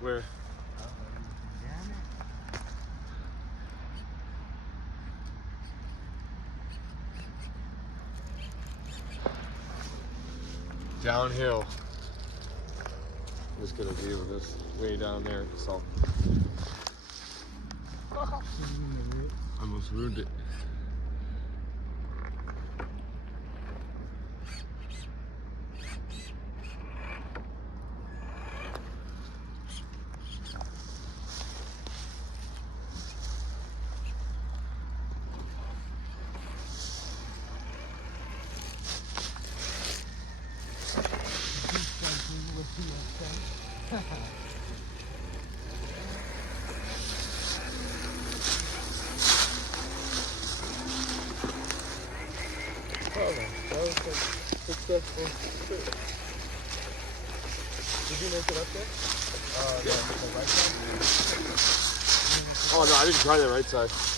Where? Damn it. Downhill. Let's get a view of this way down there. So almost ruined it. Oh, that was a successful trip. Did you make it up there? The right side? Oh no, I didn't try the right side.